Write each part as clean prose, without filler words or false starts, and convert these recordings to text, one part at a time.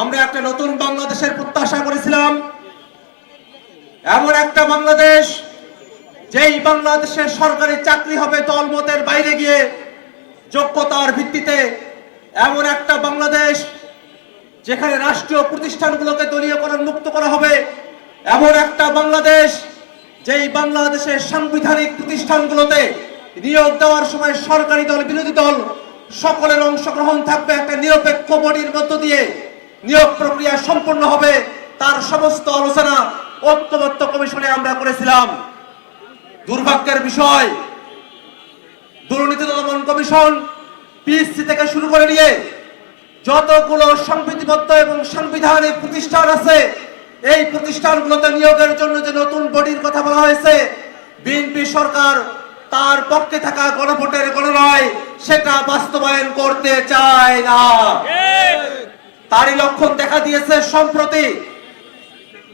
আমরা একটা নতুন বাংলাদেশের প্রত্যাশা করেছিলাম, এমন একটা বাংলাদেশ যেই বাংলাদেশের সরকারি চাকরি হবে দলমতের বাইরে গিয়ে যোগ্যতার ভিত্তিতে, এমন একটা বাংলাদেশ যেখানে রাষ্ট্রীয় প্রতিষ্ঠানগুলোকে দলীয়করণ মুক্ত করা হবে, এমন একটা বাংলাদেশ যেই বাংলাদেশের সাংবিধানিক প্রতিষ্ঠানগুলোতে নিয়োগ দেওয়ার সময় সরকারি দল বিরোধী দল সকলের অংশগ্রহণ থাকবে, একটা নিরপেক্ষ বডির মধ্য দিয়ে নিয়োগ প্রক্রিয়া সম্পন্ন হবে, তার সমস্ত আলোচনা ঐক্যবদ্ধ কমিশনে আমরা করেছিলাম। দুর্ভাগ্যের বিষয়, দুর্নীতি দমন কমিশন পিএসসি থেকে শুরু করে নিয়ে যতগুলো সংবিধিবদ্ধ এবং সাংবিধানিক প্রতিষ্ঠান আছে, এই প্রতিষ্ঠানগুলোতে নিয়োগের জন্য যে নতুন বডির কথা বলা হয়েছে, বিএনপি সরকার তার পক্ষে থাকা গণভোটের গণনায় সেটা বাস্তবায়ন করতে চায় না। তারই লক্ষণ দেখা দিয়েছে সম্প্রতি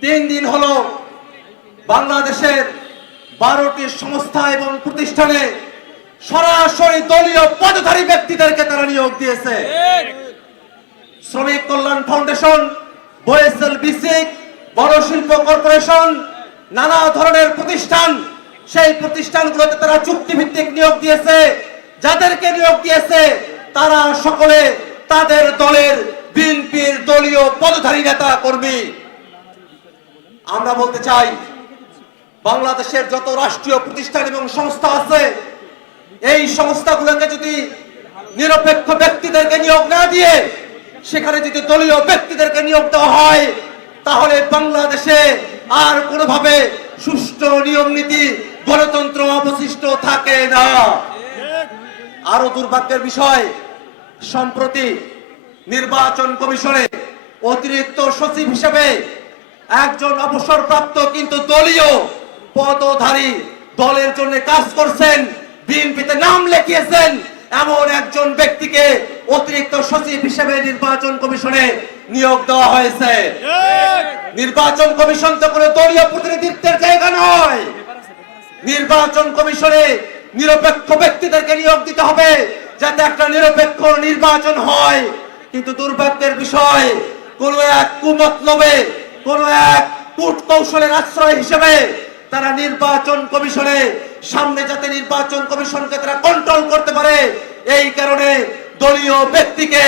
3 দিন হলো বাংলাদেশের 12টি সংস্থা এবং প্রতিষ্ঠানে সরাসরি দলীয় পদধারী ব্যক্তিদেরকে তারা নিয়োগ দিয়েছে। শ্রমিক কল্যাণ ফাউন্ডেশন, বয়েসেল বিসিক, বড় শিল্প কর্পোরেশন, নানা ধরনের প্রতিষ্ঠান, সেই প্রতিষ্ঠানগুলোতে তারা চুক্তিভিত্তিক নিয়োগ দিয়েছে। যাদেরকে নিয়োগ দিয়েছে তারা সকলে তাদের দলের বিএনপির দলীয় পদধারী নেতা কর্মী। আমরা বলতে চাই, বাংলাদেশের যত রাষ্ট্রীয় প্রতিষ্ঠান এবং সংস্থা আছে, এই সংস্থাগুলোকে যদি নিরপেক্ষ ব্যক্তিদেরকে নিয়োগ না দিয়ে সেখানে যদি দলীয় ব্যক্তিদেরকে নিয়োগ দেওয়া হয়, তাহলে বাংলাদেশে আর কোনোভাবে সুষ্ঠু নিয়ম নীতি গণতন্ত্র অবশিষ্ট থাকে না। আরো দুর্ভাগ্যের বিষয়, সম্প্রতি নির্বাচন কমিশনে অতিরিক্ত সচিব হিসেবে একজন অবসরপ্রাপ্ত কিন্তু দলীয় পদধারী, দলের জন্য কাজ করছেন, বিএনপিতে নাম লিখিয়েছেন, এমন একজন ব্যক্তিকে অতিরিক্ত সচিব হিসেবে নির্বাচন কমিশনে নিয়োগ দেওয়া হয়েছে। নির্বাচন কমিশন তো কোনো দলীয় প্রতিনিধিত্বের জায়গা নয়। নির্বাচন কমিশনে নিরপেক্ষ ব্যক্তিদেরকে নিয়োগ দিতে হবে যাতে একটা নিরপেক্ষ নির্বাচন হয়। কিন্তু দুর্ভাগ্যের বিষয়, কোন এক কুমতলবে, কোন এক কূট কৌশলের আশ্রয় হিসেবে তারা নির্বাচন কমিশনে সামনে যাতে নির্বাচন কমিশনকে তারা কন্ট্রোল করতে পারে, এই কারণে দলীয় ব্যক্তিকে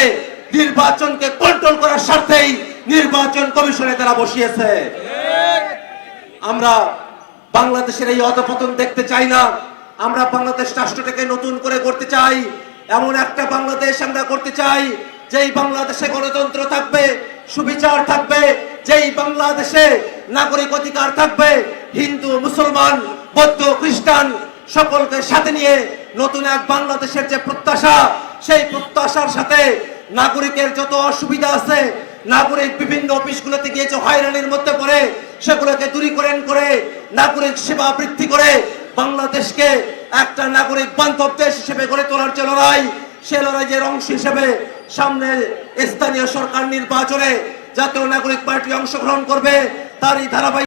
নির্বাচনকে কন্ট্রোল করার স্বার্থেই নির্বাচন কমিশনে তারা বসিয়েছে। আমরা বাংলাদেশের এই অধপতন দেখতে চাই না। আমরা বাংলাদেশ রাষ্ট্রটাকে নতুন করে করতে চাই, এমন একটা বাংলাদেশ আমরা করতে চাই যেই বাংলাদেশে গণতন্ত্র থাকবে, সুবিচার থাকবে, যেই বাংলাদেশে নাগরিক অধিকার থাকবে, হিন্দু, মুসলমান, বৌদ্ধ, খ্রিস্টান সকলকে সাথে নিয়ে নতুন এক বাংলাদেশের যে প্রত্যাশা, সেই প্রত্যাশার সাথে নাগরিকের যত অসুবিধা আছে, নাগরিক বিভিন্ন অফিসগুলোতে গিয়ে যে হয়রানির মধ্যে পড়ে, সেগুলোকে দূরীকরণ করে নাগরিক সেবা বৃদ্ধি করে বাংলাদেশকে একটা নাগরিক বান্ধব দেশ হিসেবে গড়ে তোলার যে লড়াই, সে লড়াইয়ের অংশ হিসেবে সামনে স্থানীয় সরকার নির্বাচনে জাতীয় নাগরিক পার্টি অংশগ্রহণ করবে। তারই ধারাবাহিক